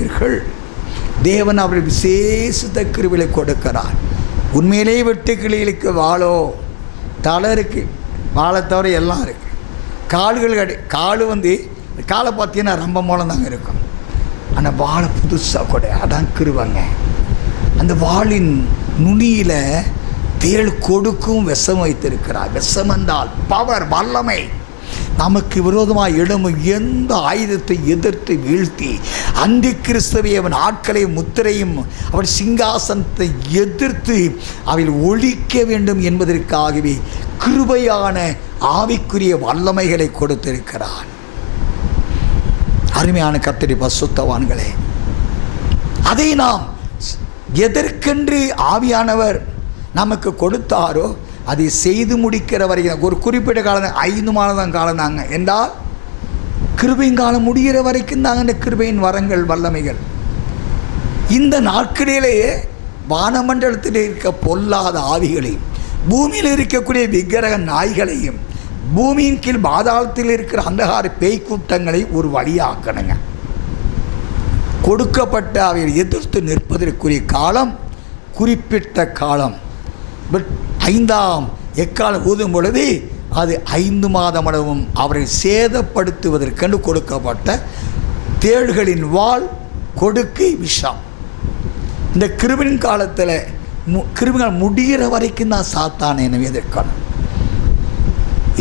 இருக்கிறீர்கள் தேவன் அவர்கள் விசேஷத்த கிருவிலை கொடுக்கிறார். உண்மையிலே வெட்டுக்கிளிகளுக்கு வாழோ தலை இருக்குது வாழை தவிர எல்லாம் இருக்குது கால்கள் கடை கால் வந்து காலை பார்த்தீங்கன்னா ரொம்ப மூலம் தாங்க இருக்கும். அந்த வாழை புதுசாக கூட அதான் கிருவாங்க அந்த வாளின் நுனியில் தேள் கொடுக்கும் விஷம் வைத்திருக்கிறார். விஷம் என்றால் பவர் வல்லமை. நமக்கு விரோதமாக எழும்பும் எந்த ஆயுதத்தை எதிர்த்து வீழ்த்தி அந்தி கிறிஸ்தவை அவன் ஆட்களையும் முத்திரையும் அவன் சிங்காசனத்தை எதிர்த்து அவையில் ஒழிக்க வேண்டும் என்பதற்காகவே கிருபையான ஆவிக்குரிய வல்லமைகளை கொடுத்திருக்கிறான். அருமையான கத்திரி பசுத்தவான்களே அதை நாம் எதற்கென்று ஆவியானவர் நமக்கு கொடுத்தாரோ அதை செய்து முடிக்கிற வரைக்கும் ஒரு குறிப்பிட்ட காலம் ஐந்து மாதம் காலம் தாங்க என்றால் கிருபையின் காலம் முடிகிற வரைக்கும் தாங்க இந்த கிருபையின் வரங்கள் வல்லமைகள். இந்த நாட்களிலேயே வானமண்டலத்தில் இருக்க பொல்லாத ஆவிகளையும் பூமியில் இருக்கக்கூடிய விக்கிரக நாய்களையும் பூமியின் கீழ் பாதாளத்தில் இருக்கிற அந்தகார பேய் கூட்டங்களை ஒரு வழியாக்கணுங்க. கொடுக்கப்பட்ட அவையை எதிர்த்து நிற்பதற்குரிய காலம் குறிப்பிட்ட காலம். பட் ஐந்தாம் எக்காலம் ஊதும் பொழுது அது ஐந்து மாதமளவும் அவரை சேதப்படுத்துவதற்கென்று கொடுக்கப்பட்ட தேள்களின் வாழ் கொடுக்கை விஷம். இந்த கிருபின் காலத்தில் மு கிருமிகள் முடிகிற வரைக்கும் தான் சாத்தானே எனவே எதிர்க்கணும்.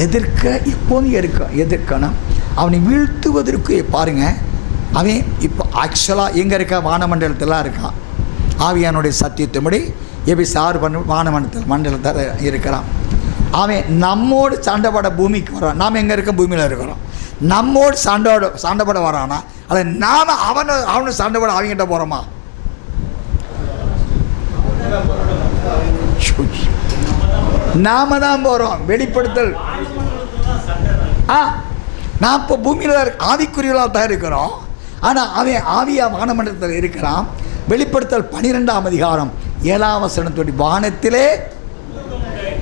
எதிர்க்க எப்போதும் எதிர்க்க எதிர்க்கணும். அவனை வீழ்த்துவதற்கு பாருங்க அவன் இப்போ ஆக்சுவலாக எங்கே இருக்க வானமண்டலத்திலாம் இருக்கான். ஆவியானுடைய சத்தியத்தின்படி எப்படி பண்ண வானமண்டலத்தில் மண்டலத்தில் இருக்கிறான் அவன் நம்மோடு சண்டைப்பட பூமிக்கு வரான். நாம் எங்கே இருக்க பூமியில் இருக்கிறோம். நம்மோடு சண்டை சண்டைப்பட வரானா? அதை நாம் அவனை அவனு சண்டைப்பட அவங்ககிட்ட போகிறோமா நாம தான் போகிறோம் வெளிப்படுத்தல். ஆ நான் இப்போ பூமியில் ஆவிக்குரியலாக தான் இருக்கிறோம். ஆனால் அவன் ஆவியா வானமண்டலத்தில் இருக்கிறான் வெளிப்படுத்தல் பனிரெண்டாம் அதிகாரம். ஏழாம் வசனத்தோடி வானத்திலே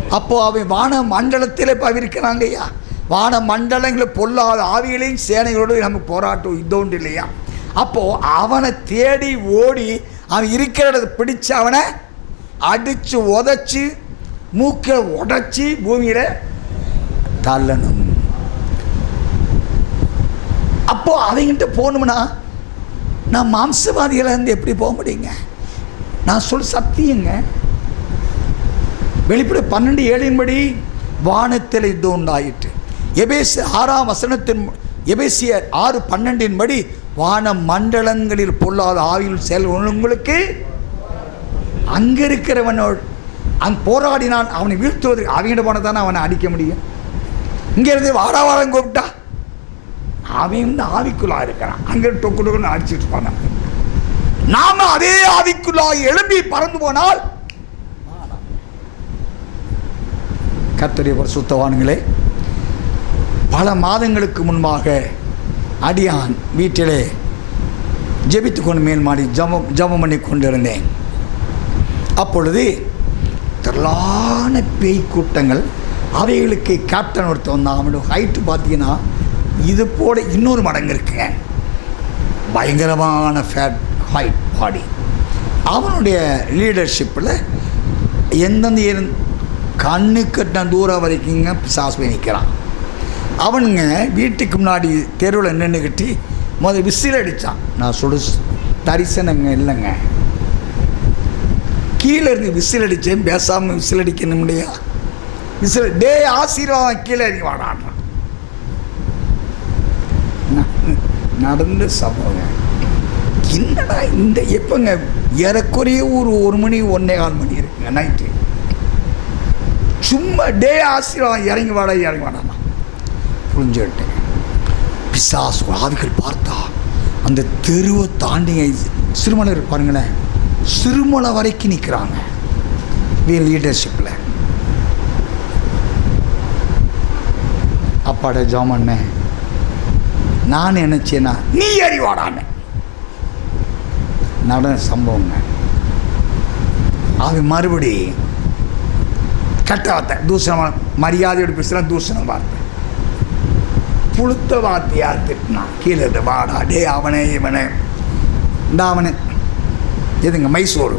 அப்போது அவன் வான மண்டலத்திலே பவிருக்கிறாங்க ஐயா. வான மண்டலங்களை பொல்லாத ஆவிகளையும் சேனைகளோடு நமக்கு போராட்டம் இதோண்டு இல்லையா. அப்போது அவனை தேடி ஓடி அவன் இருக்கிற இடத்தை பிடிச்சு அவனை அடித்து உதச்சி மூக்கில் உடச்சி பூமியில் தள்ளணும். அப்போது அவங்ககிட்ட போகணும்னா நான் மாம்சவாதிகளாக இருந்து எப்படி போக முடியுங்க? நான் சொல் சத்தியங்க. வெளிப்பட பன்னெண்டு ஏழின்படி வானத்தில் இது உண்டாயிற்று. எபேஸ் ஆறாம் வசனத்தின் எபேசியர் ஆறு பன்னெண்டின்படி வான மண்டலங்களில் பொல்லாத ஆவியில் செயல் உங்களுக்கு அங்கே இருக்கிறவனோடு அங்கே போராடினான் அவனை வீழ்த்துவதற்கு அவங்கிட்ட போனால் தானே அவனை அடிக்க முடியும். இங்கே இருந்து வாடா வாரம் கூப்பிட்டா அவன் வந்து ஆவிக்குள்ளா இருக்கிறான். அங்கே டொக்கு டொக்குன்னு அடிச்சுட்டு போனான். நாம அதே ஆவிக்குள்ளா எழும்பி பறந்து போனால் கத்தரிய சுத்தவானுங்களே பல மாதங்களுக்கு முன்பாக அடியான் வீட்டிலே ஜெபித்து கொண்டு மேல் மாடி ஜபம் ஜபம் பண்ணி கொண்டிருந்தேன். அப்பொழுது திரளான பேய் கூட்டங்கள் அவைகளுக்கு கேப்டன் ஒருத்தர் வந்தான். அவனோட ஹைட்டு பார்த்தீங்கன்னா இது போல இன்னொரு மடங்கு இருக்குங்க. பயங்கரமான ஃபேட் ஹைட் பாடி அவனுடைய லீடர்ஷிப்பில் எந்தெந்த இருந் கண்ணு கட்டின தூரம் வரைக்குங்க பிசாசு போய் நிற்கிறான் அவனுங்க வீட்டுக்கு முன்னாடி தெருவில் நின்றுக்கிட்டு முதல் விசில் அடித்தான் நான் சுடு தரிசனங்க இல்லைங்க. கீழே இருந்து விசில் அடித்தேன் பேசாமல் விசில் அடிக்கணும் முடியா? விசில் டே ஆசீர்வாதம் கீழே இறங்கி வாடான்றான். நடந்த சம்பவம் என்னடா இந்த எப்போங்க? ஏறக்குறைய ஒரு ஒரு மணி ஒன்றே கால் மணி இருக்குங்க நைட்டு சும்மா டே ஆசீர்வாதம் இறங்கி வாடா இறங்கி வாடாமா புரிஞ்சுக்கிட்டேன். பிசாஸ் ஆவிகள் பார்த்தா அந்த தெருவை தாண்டிங்க சிறுமலை இருப்பாருங்களேன் சிறுமலை வரைக்கும் நிற்கிறாங்க லீடர்ஷிப்பில் அப்பாட ஜாமண்ணே நான் நினச்சேன்னா நீ அறிவாடான்னு நடன சம்பவங்க அது மறுபடி கட்ட வார்த்தை தூசணமான மரியாதையோடு பேசுகிறா தூசண வார்த்தை. புழுத்த வார்த்தையாக திட்டினான் கீழே இருந்து வாடா டே அவனே இவனே. இந்த அவனே. எதுங்க மைசூர்?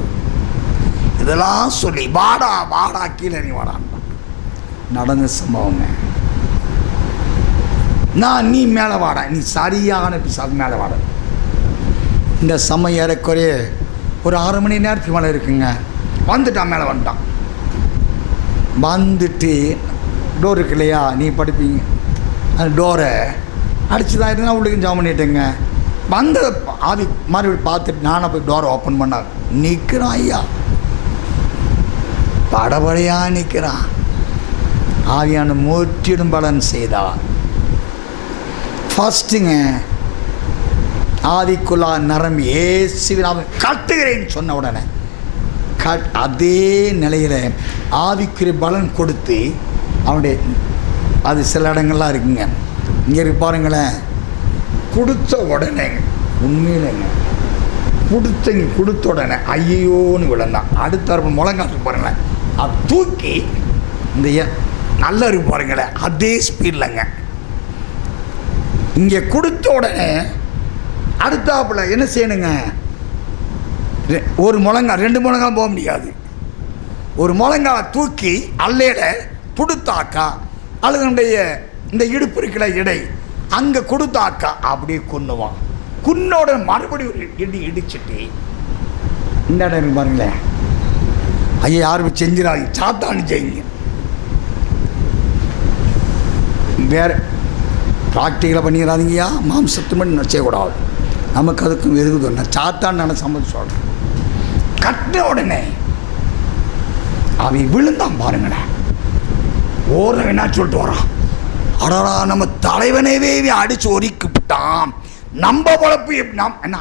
இதெல்லாம் சொல்லி வாடா வாடா கீழே நீ வாடான் நடந்த சம்பவங்க நான் நீ மேலே வாடா நீ சரியான பிசாது மேலே வாடா. இந்த சமயம் ஏறக்குறைய ஒரு ஆறு மணி நேரத்துக்கு மேலே இருக்குங்க. வந்துட்டான் மேலே வந்துட்டான். வந்துட்டு டோர் இருக்கு இல்லையா? நீ படிப்பீங்க. அந்த டோரை அடிச்சு தான் இருந்தால் உள்ளுக்கு ஜாம் பண்ணிட்டேங்க. வந்த ஆவி மறுபடியும் பார்த்துட்டு நானே போய் டோரை ஓப்பன் பண்ணார். நிற்கிறான் ஐயா. படபடையாக நிற்கிறான் ஆவியான முற்றிடும் பலன் செய்தார் ஃபஸ்ட்டுங்க ஆதிக்குலா நரம் ஏசுவினாம கட்டுகிறேன்னு சொன்ன உடனே கட் அதே நிலையில் ஆவிக்குரிய பலன் கொடுத்து அவனுடைய அது சில இடங்கள்லாம் இருக்குங்க. இங்கே இருக்கு பாருங்களேன். கொடுத்த உடனே உண்மையிலங்க. கொடுத்தங்க கொடுத்த உடனே ஐயோன்னு விழுந்தான். அடுத்த தரப்பு முழங்காட்டு பாருங்களேன். அது தூக்கி இந்த எ- நல்லா இருக்கு பாருங்களேன். அதே ஸ்பீட்லங்க இங்கே கொடுத்த உடனே அடுத்தாப்புல என்ன செய்யணுங்க? ரெ- ஒரு முழங்கா ரெண்டு முழங்கால் போக முடியாது. ஒரு முழங்கால தூக்கி அல்லையில புடுத்தாக்கா அல்லதுடைய இந்த இடுப்பு இருக்கிற இடை அங்கே கொடுத்தாக்கா அப்படியே கொன்னுவான். குன்னோட மறுபடியும் ஒரு இடி இடிச்சிட்டு இந்த இடம் பாருங்களேன். ஐயா யாரும் செஞ்சிடாது சாத்தான்னு செய்யுங்க. வேற ப்ராக்டிக்கலாக பண்ணிடாதீங்கய்யா மாம்சத்து மட்டும் செய்யக்கூடாது நமக்கு அதுக்கும் எதுக்குது நான் சாத்தான் நான் சம்மதி சொல்கிறேன் கட்டின உடனே அவன் விழுந்தான் பாருங்களேன். ஓர என்ன சொல்லிட்டு வரான்? அடடா நம்ம தலைவனவே அடிச்சு ஒரிக்கு விட்டான் நம்ம உழப்பு எப்~ நம் என்ன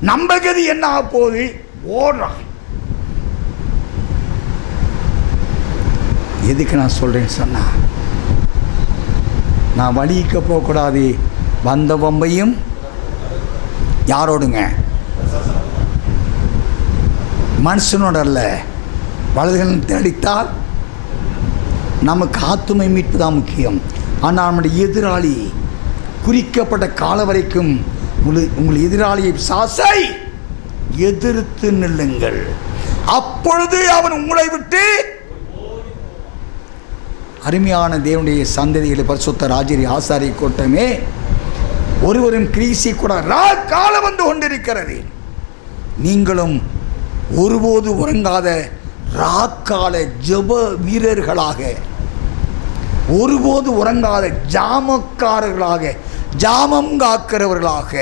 நம்ம கதி என்ன ஆக போகுது? ஓடுறான். எதுக்கு நான் சொல்கிறேன்னு சொன்னா நான் வழிக்க போகக்கூடாது. வந்த பொம்பையும் யாரோடுங்க? மனுஷனோட அல்ல வலதுகள் தேடித்தால் நமக்கு ஆத்துமை மீட்பு தான் முக்கியம். ஆனால் நம்முடைய எதிராளி குறிக்கப்பட்ட கால வரைக்கும் உங்களை உங்கள் எதிராளியை சாசை எதிர்த்து நில்லுங்கள். அப்பொழுது அவன் உங்களை விட்டு அருமையான தேவனுடைய சந்ததிகளை பரிசுத்த ராஜரி ஆசாரி கூட்டமே ஒருவரும் கிரீசி கூட ரா காலம் வந்து கொண்டிருக்கிறது. நீங்களும் ஒருபோது உறங்காத ராக்கால ஜெப வீரர்களாக ஒருபோது உறங்காத ஜாமக்காரர்களாக ஜாமம் காக்கிறவர்களாக.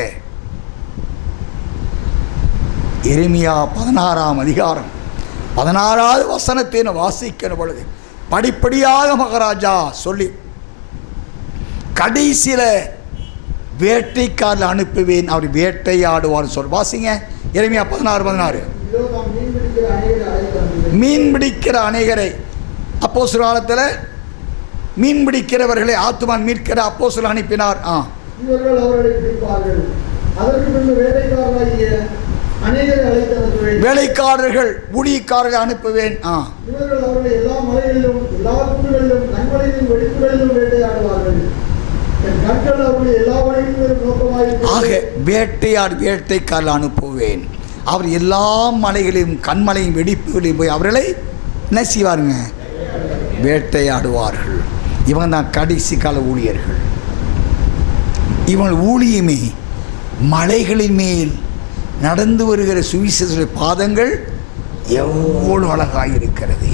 எரேமியா பதினாறாம் அதிகாரம் பதினாறாவது வசனத்தை நான் வாசிக்கிற பொழுது படிப்படியாக மகாராஜா சொல்லி கடைசியில் வேட்டைக்காரில் அனுப்புவேன் அவர் வேட்டையாடுவார் சொல். வாசிங்க. எரேமியா பதினாறு பதினாறு. மீன் பிடிக்கிற அநேகரை அப்போ காலத்தில் மீன் பிடிக்கிறவர்களை ஆத்துமான் மீட்கிற அப்போ அனுப்பினார். ஆ. வேலைக்காரர்கள் ஊழியக்காரர்களை அனுப்புவேன். ஆ. இவர்கள் அவர்களை எல்லா மலைகளிலும் எல்லா குன்றுகளிலும் கண்மலைகளிலும் வெடிப்புகளிலும் வேட்டையாடுவார்கள் என் கண்கள் அவருடைய எல்லா வழிகளிலும் நோக்கமாக ஆக வேட்டையாடு வேட்டைக்கால் அனுப்புவேன். அவர் எல்லா மலைகளையும் கண்மலையும் வெடிப்புகளையும் போய் அவர்களை என்ன செய்வாருங்க? வேட்டையாடுவார்கள். இவங்க தான் கடைசி கால ஊழியர்கள். இவங்க ஊழியமே மலைகளின் மேல் நடந்து வருகிற சுவிசேஷ பாதங்கள் எவ்வளவு அழகாக இருக்கிறது.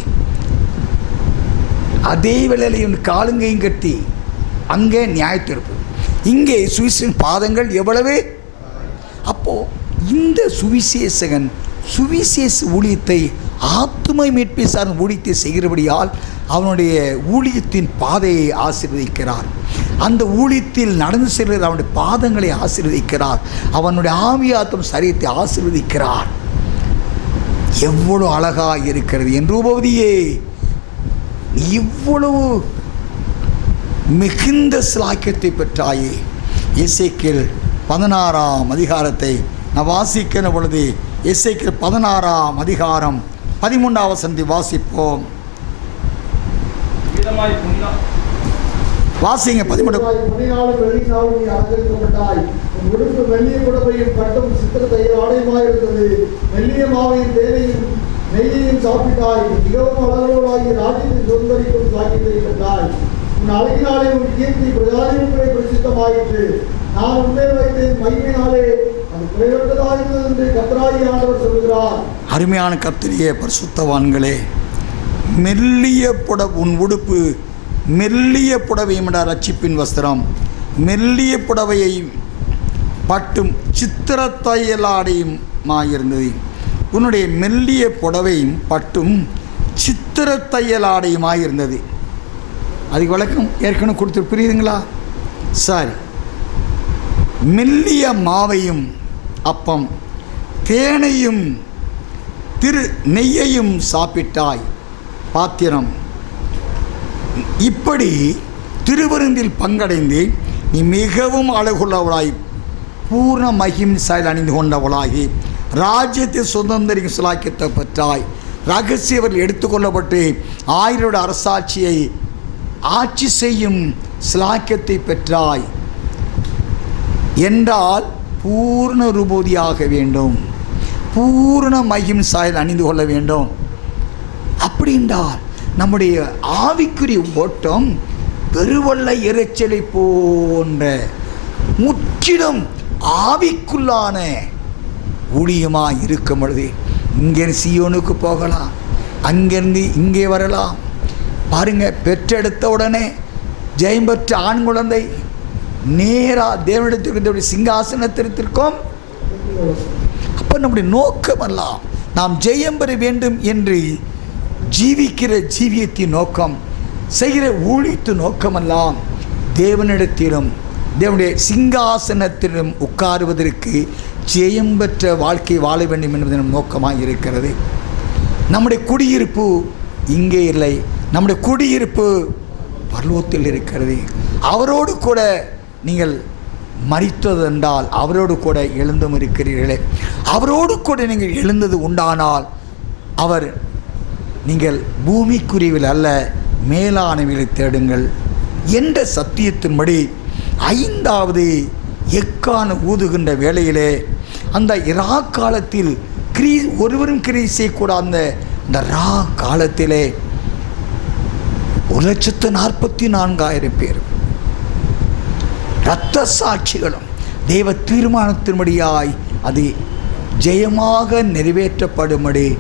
அதே வேளையில் இவன் காலுங்கையும் கட்டி அங்கே நியாயத்தீர்ப்பு இங்கே சுவிசேஷன் பாதங்கள் எவ்வளவு? அப்போது இந்த சுவிசேஷகன் சுவிசேஷ ஊழியத்தை ஆத்துமை மீட்பை சார்ந்த ஊழியத்தை செய்கிறபடியால் அவனுடைய ஊழியத்தின் பாதையை ஆசீர்வதிக்கிறார். அந்த ஊழியத்தில் நடந்து செல்கிற அவனுடைய பாதங்களை ஆசீர்வதிக்கிறார். அவனுடைய ஆவியாத்தம் சரீரத்தை ஆசீர்வதிக்கிறார். எவ்வளவு அழகாக இருக்கிறது. என் ரூபவதியே இவ்வளவு மிகுந்த சிலாக்கியத்தை பெற்றாயே. இசைக்கில் பதினாறாம் அதிகாரத்தை நான் வாசிக்கிற பொழுது இசைக்கில் பதினாறாம் அதிகாரம் பதிமூன்றாவது சந்தி வாசிப்போம். வாசிங்க பதிமூன்று. உடுப்பு மெல்லிய பட்டும் ஆடையுமாயிருந்தது மெல்லிய மாவையும் தேனையும் நெய்யையும் சாப்பிட்டாய். மிகவும் அளவோடாகி ராஜ்யத்தை சுதந்திரிக்கும் சாக்கியத்தை பெற்றாய். உன் அழகினாலே உன் கீர்த்தி பிரஜாதிகளுடைய பிரசித்தமாயிற்று. நான் உண்மை வைத்தேன் மகிமையினாலே. அது குறைவற்றதாயிருந்தது என்று கத்தராகி ஆண்டவர் சொல்கிறார் அருமையான கத்திரியே பரிசுத்தவான்களே மெல்லிய புட உன் உடுப்பு மெல்லிய புடவையும் ரட்சிப்பின் வஸ்திரம். மெல்லிய புடவையை பட்டும் சித்திர தையலாடையும் தையலாடையுமாயிருந்தது. உன்னுடைய மெல்லிய புடவையும் பட்டும் சித்திர தையலாடையும் தையலாடையுமாயிருந்தது. அதுக்கு விளக்கம் ஏற்கனவே கொடுத்து புரியுதுங்களா? சரி. மெல்லிய மாவையும் அப்பம் தேனையும் திரு நெய்யையும் சாப்பிட்டாய் பாத்திரம். இப்படி திருவருந்தில் பங்கடைந்து நீ மிகவும் அழகுள்ளவளாய் பூர்ண மகிம்சாயில் அணிந்து கொண்டவளாகி ராஜ்யத்தை சுதந்திரிக்கும் சிலாக்கித்த பெற்றாய். ரகசியவர்கள் எடுத்துக்கொள்ளப்பட்டு ஆயிரோட அரசாட்சியை ஆட்சி செய்யும் சிலாக்கியத்தை பெற்றாய். என்றால் பூர்ண ரூபோதியாக வேண்டும். பூர்ண மகிம் சாயல் அணிந்து கொள்ள வேண்டும். அப்படி என்றால் நம்முடைய ஆவிக்குரிய ஓட்டம் பெருவள்ள இறைச்சலை போன்ற முற்றிலும் ஆவிக்குள்ளான ஊழியமாக இருக்கும் பொழுது இங்கே சியோனுக்கு போகலாம். அங்கேருந்து இங்கே வரலாம். பாருங்க பெற்றெடுத்த உடனே ஜெயம் பெற்ற ஆண் குழந்தை நேராக தேவனிடத்திற்கு சிங்காசனத்திற்கும் அப்போ நம்முடைய நோக்கமெல்லாம் நாம் ஜெயம் பெற வேண்டும் என்று ஜீவிக்கிற ஜீவியத்தின் நோக்கம் செய்கிற ஊழித்து நோக்கமெல்லாம் தேவனிடத்திலும் தேவனுடைய சிங்காசனத்திலும் உட்காருவதற்கு ஜெயம் பெற்ற வாழ்க்கை வாழ வேண்டும் என்பது நம் நோக்கமாக இருக்கிறது. நம்முடைய குடியிருப்பு இங்கே இல்லை. நம்முடைய குடியிருப்பு பர்லோகத்தில் இருக்கிறது. அவரோடு கூட நீங்கள் மறித்ததென்றால் அவரோடு கூட எழுந்தும் இருக்கிறீர்களே. அவரோடு கூட நீங்கள் எழுந்தது உண்டானால் அவர் நீங்கள் பூமிக்குரியவில் அல்ல மேலானவிலை தேடுங்கள் என்ற சத்தியத்தின்படி ஐந்தாவது எக்கான ஊதுகின்ற வேளையிலே அந்த இரா காலத்தில் கிரீ ஒருவரும் கிரீ செய்யக்கூடாத அந்த இந்த ரா காலத்திலே ஒரு லட்சத்து நாற்பத்தி நான்காயிரம் பேர். இரத்த சாட்சிகளும் தெய்வ தீர்மானத்தின்படியாய் அது ஜெயமாக நிறைவேற்றப்படும்படி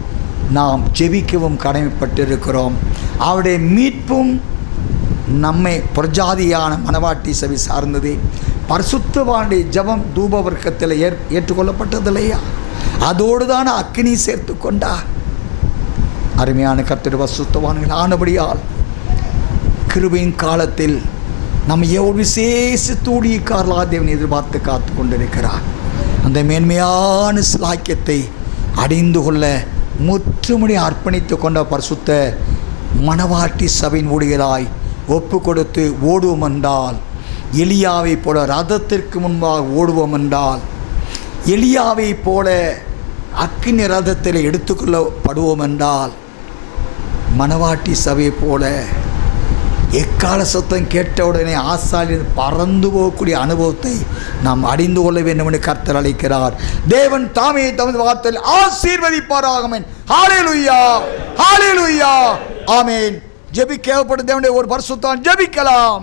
நாம் ஜெபிக்கவும் கடமைப்பட்டிருக்கிறோம். அவருடைய மீட்பும் நம்மை பிரஜாதியான மனவாட்டி சபை சார்ந்தது. பரிசுத்தவாண்டி ஜபம் தூப வர்க்கத்தில் ஏற் ஏற்றுக்கொள்ளப்பட்டது இல்லையா? அதோடு தான் அக்னி சேர்த்து கொண்டார். அருமையான கத்திர வசுத்தவான்கள் ஆனபடியால் கிருபையின் காலத்தில் நம்ம எவ்வளவு விசேஷ தூடியக்காரலா தேவன் எதிர்பார்த்து காத்து கொண்டிருக்கிறார். அந்த மேன்மையான சிலாக்கியத்தை அடைந்து கொள்ள முற்றுமுடி அர்ப்பணித்து கொண்ட பரிசுத்த மணவாட்டி சபையின் ஊழியராய் ஒப்பு கொடுத்து ஓடுவோம் என்றால் எலியாவை போல ரதத்திற்கு முன்பாக ஓடுவோம் என்றால் எலியாவை போல அக்கினி ரதத்தில் எடுத்துக்கொள்ளப்படுவோம் என்றால் மணவாட்டி சபையை போல எக்கால சத்தம் கேட்டவுடனே ஆசாரியர் பறந்து போகக்கூடிய அனுபவத்தை நாம் அறிந்து கொள்ள வேண்டும் என்று கர்த்தர் அழைக்கிறார். தேவன் தாமே தமது வார்த்தையில் ஆசீர்வதிப்பாராகமேன். ஹalleluya ஹalleluya ஆமென். ஜெபிக்க தேவனுடைய ஒரு பரிசுத்தான் ஜெபிக்கலாம்.